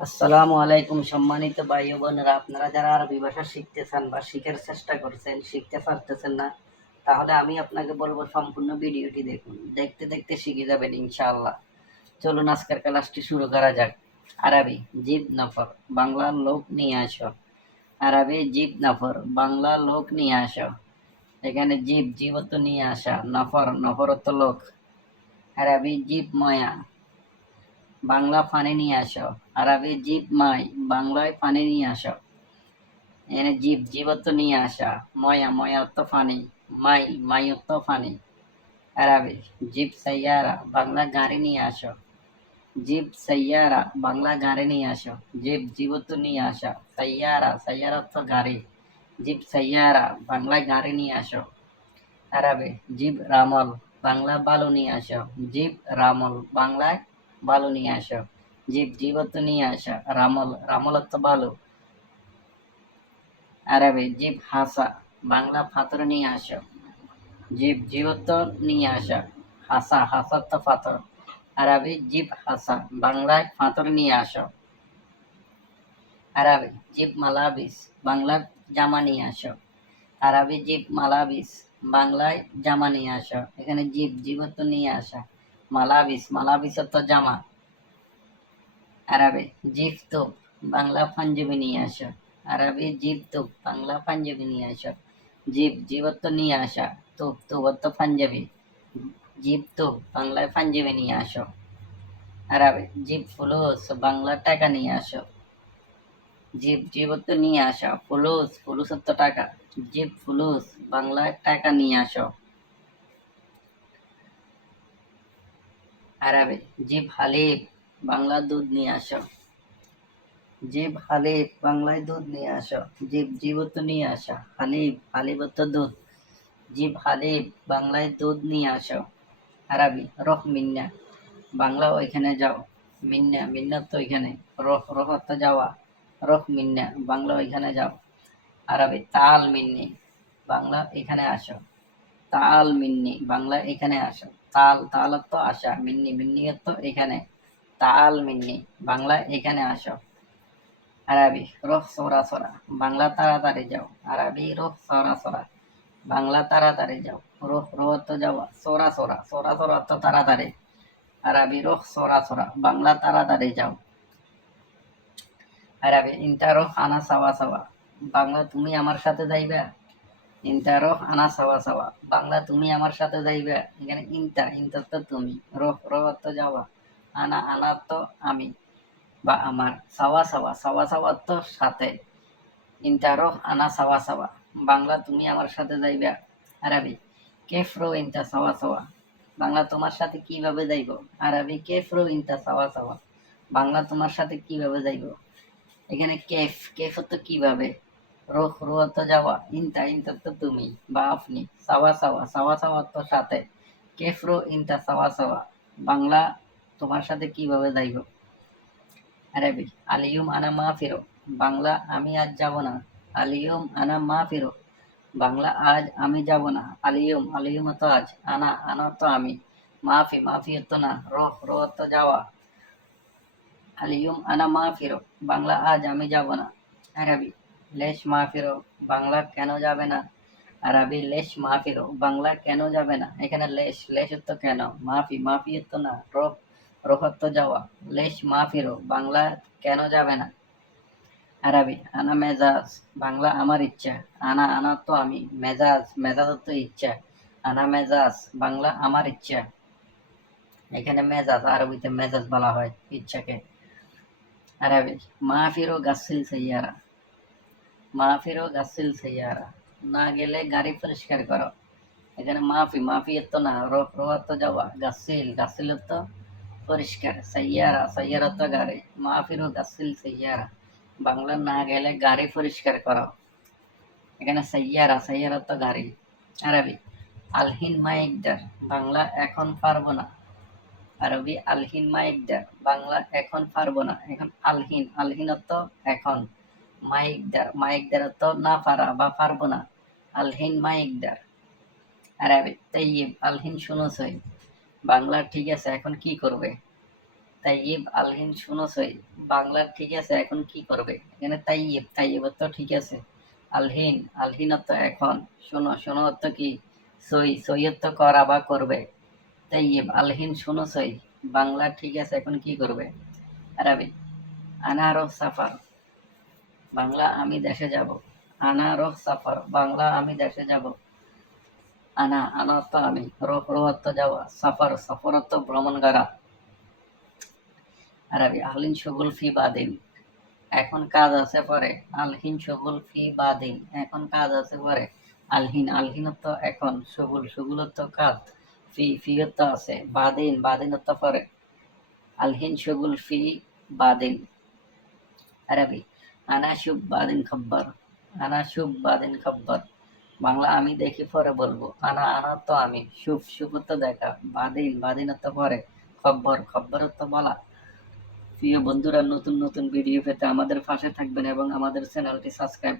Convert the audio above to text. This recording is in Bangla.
আসসালামু আলাইকুম সম্মানিত ভাই ও বোনেরা, আপনারা যারা আরবি ভাষা শিখতে চান বা শিখার চেষ্টা করছেন, শিখতে পারতেছেন না, তাহলে আমি আপনাকে বলব সম্পূর্ণ ভিডিওটি দেখুন। দেখতে দেখতে শিখে যাবেন ইনশাআল্লাহ। চলুন আজকের ক্লাসটি শুরু করা যাক। আরবি জিব নফর, বাংলা লোক নিয়ে আসো। আরবি জিব নফর, বাংলা লোক নিয়ে আসো। এখানে জীব জীবত্ব নিয়ে আসা, নফর নফরত্ব লোক। আরবি জীব ময়া, বাংলা ফানে নিয়ে আসো। আরবি জীব মাই, বাংলায় পানি নিয়ে আসো। এখানে জীব, জীবত্ব নিয়ে আসা। ময়া, ময়াত্ব পানি মাই মাই মায়ত্ব পানি আরবি জীব সাইয়ারা, বাংলা গাড়ি নিয়ে আসো। জীব সাইয়ারা, বাংলা গাড়ি নিয়ে আসো। জীব, জীবত্ব নিয়ে আসা। সাইয়ারা, সাইয়ারত্ব গাড়ি। জীব সাইয়ারা বাংলায় গাড়ি নিয়ে আসো। আরবি জীব রামল, বাংলা বালু নিয়ে আসো। জীব রামল, বাংলায় বালু নিয়ে আসো। জীব জীবত্ব নিয়ে আসা। রামল রামলত্ব বালু। আরবি, জীব হাসা। বাংলা ফাতর নিয়ে আসা। জীব জীবত্ব নিয়ে আসা। হাসা, হাসাত্ব পাথর আরবি, জীব হাসা। বাংলায় পাথর নিয়ে আসো। আরবি, জীব মালাবিস। বাংলা জামা নিয়ে আসো। আরবি, জীব মালাবিস। বাংলায় জামা নিয়ে আসা। এখানে জীব জীবত্ব নিয়ে আসা। মালাবিস, মালাবিসত্ব জামা। আরবি জিফ তুপ, বাংলা পাঞ্জাবি নিয়ে আসো। আরবি জিপ তুপ, বাংলা পাঞ্জাবি নিয়ে আসো। জীব, জীবত্ব নিয়ে আসা, তুপ, তুবত্ব পাঞ্জাবি। জীব তুপ, বাংলায় পাঞ্জাবি নিয়ে আসো। আরবি জীব, ফুলুস, বাংলা টাকা নিয়ে আসো। জীব, জীবত্ব নিয়ে আসা, ফুলুস, ফুলুসত্ব টাকা। জীব, ফুলুস বাংলায় টাকা নিয়ে আসো। আরবি জিব হালিব বাংলা দুধ নিয়ে আসো। জিব হালিব বাংলায় দুধ নিয়ে আসো জিব জীবত্ব নিয়ে আসা হালিব হালিবত্ব দুধ। জিব হালিব বাংলায় দুধ নিয়ে আসো, আরবি, রহ মিন্না। বাংলা ওইখানে যাও, মিন্না মিন্না তো ওইখানে রহ রহত্ব যাওয়া, রহ মিন্না বাংলা ওইখানে যাও। আরবি, তাল মিন্নি, বাংলা এখানে আসো। তাল মিন্নি, বাংলা এখানে আসো। তাল, তালত্ব আসা, মিন্নি, মিন্নিয়ত্ব এখানে। তাল মিন্নি বাংলা এখানে আসো। আরবি, রোহ সোরা সোরা, বাংলা তাড়াতাড়ি যাও। আরবি, রোহ সোরা সোরা, বাংলা তাড়াতাড়ি যাও। রোহ রোহত্ব যাওয়া, সোরা সোরা সোরা সোরাত্ব তাড়াতাড়ি। আরবি, রোহ সোরা সোরা, বাংলা তাড়াতাড়ি যাও। আরবি ইন্টারো আনা সাওয়া সাওয়া, বাংলা তুমি আমার সাথে যাইবা। ইন্টারো আনা সাওয়া সাওয়া, বাংলা তুমি আমার সাথে যাইবা। এখানে ইন্টা ইন্টা তো তুমি, রোহ রোহ তো যাওয়া। আনা আনা তো আমি বা আমার সাওয়া সাওয়া সাওয়া সাওয়া তো সাথে। ইন্টারো আনা সাওয়া সাওয়া। বাংলা তুমি আমার সাথে যাইবা। আরবি কেফরো ইন্টা সাওয়া সাওয়া? বাংলা তোমার সাথে কীভাবে যাইব? আরবি কেফরো ইন্টা সাওয়া সাওয়া? বাংলা তোমার সাথে কীভাবে যাইব? এখানে কেফ কেফ তো কীভাবে? রোহ রোহ তো যাওয়া ইনতা ইনতা তো তুমি বা আপনি। সাওয়া সাওয়া সাওয়া সাওয়া তো সাথে। কেফরো ইনতা সাওয়া সাওয়া? বাংলা তোমার সাথে কীভাবে যাইব? আরবি আলিয়ুম আনা মা ফিরো। বাংলা আমি আজ যাব না। আলিয়ুম আনা মা ফিরো। বাংলা আজ আমি যাব না। আলিয়ুম আলিয়ুম তো আজ। আনা আনা তো আমি। মাফি মাফি তো না। রোহ রোহ তো যাওয়া। আলিয়ুম আনা মা ফিরো। বাংলা আজ আমি যাব না। আরবি লেশ মা ফিরো। বাংলা কেন যাবে না? আরবি লেশ মা ফিরো। বাংলা কেন যাবে না? এখানে লেশ লেশ তো কেন? মাফি মাফি তো না। রোহ রোহত্ব যাওয়া। লেশ মা ফিরো, বাংলা কেন যাবে না? আরবি, আনা মেজাজ, বাংলা আমার ইচ্ছা। আনা আনা তো আমি, মেজাজ মেজাজ তো ইচ্ছা। আনা মেজাজ, বাংলা আমার ইচ্ছা। এখানে মেজাজ, আরবিতে মেজাজ বলা হয় ইচ্ছাকে। আরবি মাহফিরো গাসিল সাইয়ারা মাহফিরো গাসিল সাইয়ারা না গেলে গাড়ি পরিষ্কার করো। এখানে মাফি মাফি তো না রোহ তো যাওয়া, গাসিল গাসিল তো পরিষ্কার সাইয়ারা সাইয়ারা তো গাড়ি মাহফিরো গাসিল সাইয়ারা বাংলা না গেলে গাড়ি পরিষ্কার করো এখানে সাইয়ারা সাইয়ারা তো গাড়ি আরবি আলহিন মাইকদার বাংলা এখন পারব না আরবি আলহিন মাইকদার বাংলা এখন পারব না এখন আলহিন আলহিনত এখন মাইকদার মাইকদার তো না পারা বা পারব না আলহিন মাইকদার আরবি তাইব আলহিন শুনোছই বাংলা ঠিক আছে, এখন কি করবে? তাইয়েব আলহিন শুনোছই বাংলার ঠিক আছে, এখন কি করবে? এখানে তাইব তাইয়েব তো ঠিক আছে। আলহিন আলহিন তো এখন, শোনো শোনো তো কি? সই সৈয়দ তো করা বা করবে। তাইয়েব আলহিন শুনোছই বাংলা ঠিক আছে, এখন কি করবে? আরবি আনারো সাফার, বাংলা আমি দেশে যাব। আনারো সাফার, বাংলা আমি দেশে যাব। আনা আনা তো আমি রোহ রোহত্ব যাওয়া, সফর সফরত্ব ভ্রমণ করা। আরবি আহলিন শগুল ফি বাদিন। এখন কাজ আছে পরে, আলহিন শগুল ফি বাদিন। এখন কাজ আছে পরে, আলহিন আলহিনত্ব এখন শগুল শগুলত্ব কাজ। ফি ফিয়ত্ব আছে, বাদিন বাদিনত্ব পরে। আলহিন শগুল ফি বাদিন। আরবি, আনা শুভ বাদিন খব্বর, আনা শুভ বাদিন খব্বর। বাংলা আমি দেখি পরে বলব। আনা আনা তো আমি। শুভ শুভ তো দেখা। বাদিন বাদিনত্ব পরে। খব্বর তো বলা। প্রিয় বন্ধুরা, নতুন নতুন ভিডিও পেতে আমাদের পাশে থাকবেন এবং আমাদের চ্যানেলটি সাবস্ক্রাইব